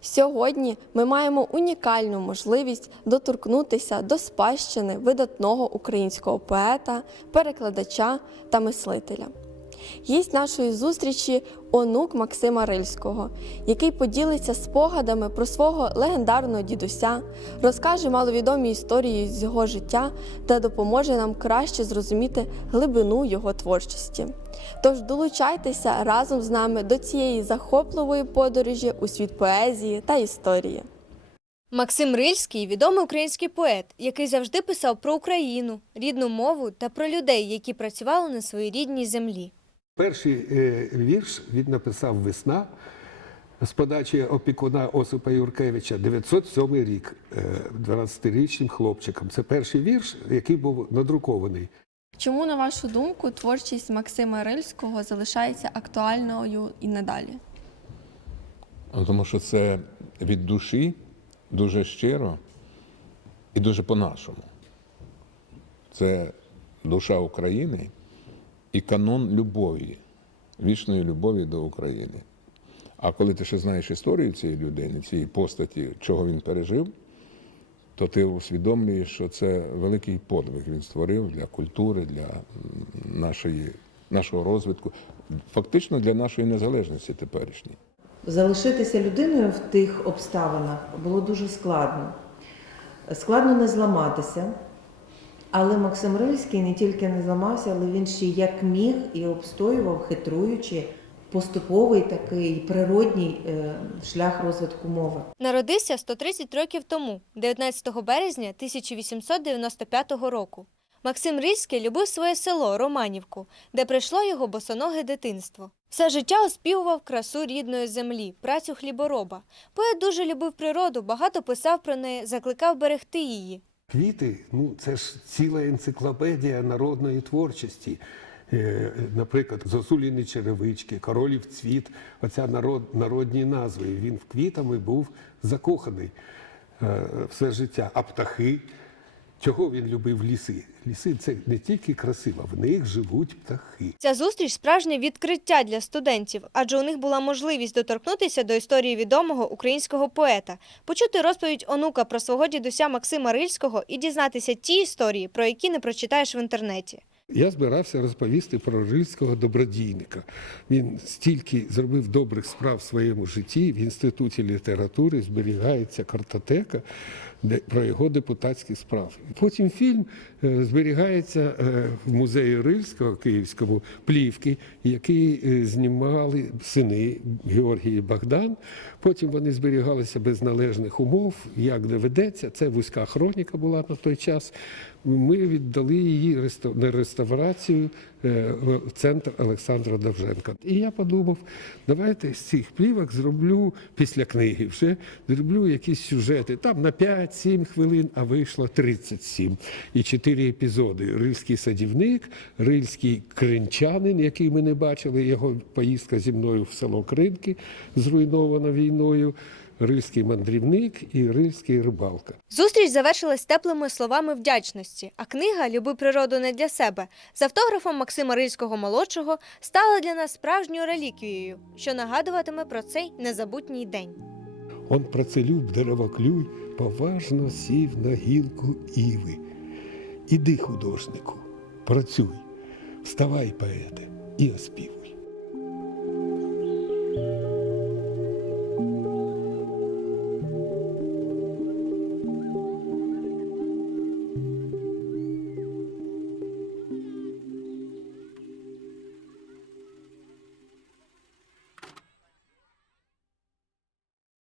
Сьогодні ми маємо унікальну можливість доторкнутися до спадщини видатного українського поета, перекладача та мислителя. Гість нашої зустрічі онук Максима Рильського, який поділиться спогадами про свого легендарного дідуся, розкаже маловідомі історії з його життя та допоможе нам краще зрозуміти глибину його творчості. Тож долучайтеся разом з нами до цієї захопливої подорожі у світ поезії та історії. Максим Рильський відомий український поет, який завжди писав про Україну, рідну мову та про людей, які працювали на своїй рідній землі. Перший е, вірш він написав весна з подачі опікуна Осипа Юркевича 907 рік, е, 12-річним хлопчиком. Це перший вірш, який був надрукований. Чому, на вашу думку, творчість Максима Рильського залишається актуальною і надалі? Ну, Тому що це від душі дуже щиро і дуже по-нашому. Це душа України і канон любові, вічної любові до України. А коли ти ще знаєш історію цієї людини, цієї постаті, чого він пережив, то ти усвідомлюєш, що це великий подвиг він створив для культури, для нашої, нашого розвитку, фактично для нашої незалежності теперішньої. Залишитися людиною в тих обставинах було дуже складно. Складно не зламатися. Але Максим Рильський не тільки не зламався, але він ще як міг і обстоював, хитруючи поступовий такий природній е, шлях розвитку мови. Народився 130 років тому, 19 березня 1895 року. Максим Рильський любив своє село Романівку, де прийшло його босоноге дитинство. Все життя оспівував красу рідної землі, працю хлібороба. Поет дуже любив природу, багато писав про неї, закликав берегти її. Квіти ну це ж ціла енциклопедія народної творчості. Е, Наприклад, зозуліні черевички, королів цвіт, оця народ, народні назви. Він в квітами був закоханий е, все життя. А птахи, чого він любив ліси? Ліси це не тільки красиво, в них живуть птахи. Ця зустріч справжнє відкриття для студентів, адже у них була можливість доторкнутися до історії відомого українського поета, почути розповідь онука про свого дідуся Максима Рильського і дізнатися ті історії, про які не прочитаєш в інтернеті. Я збирався розповісти про рильського добродійника. Він стільки зробив добрих справ в своєму житті. В інституті літератури зберігається картотека про його депутатські справи. Потім фільм е, зберігається е, в музеї Рильського Київському плівки, який е, знімали сини Георгій і Богдан. Потім вони зберігалися без належних умов, як доведеться. Це вузька хроніка була на той час. Ми віддали її на реставрацію в центр Олександра Довженка. І я подумав, давайте з цих плівок зроблю після книги вже зроблю якісь сюжети. Там на 5-7 хвилин, а вийшло 37. І чотири епізоди: Рильський садівник, Рильський кринчанин, який ми не бачили, його поїздка зі мною в село Кринки, зруйнована війною. Рильський мандрівник і рильський рибалка. Зустріч завершилась теплими словами вдячності, а книга Люби природу не для себе з автографом Максима Рильського молодшого стала для нас справжньою реліквією, що нагадуватиме про цей незабутній день. Он працелюб деревоклюй поважно сів на гілку іви. Іди, художнику, працюй, вставай, поете, і оспівуй.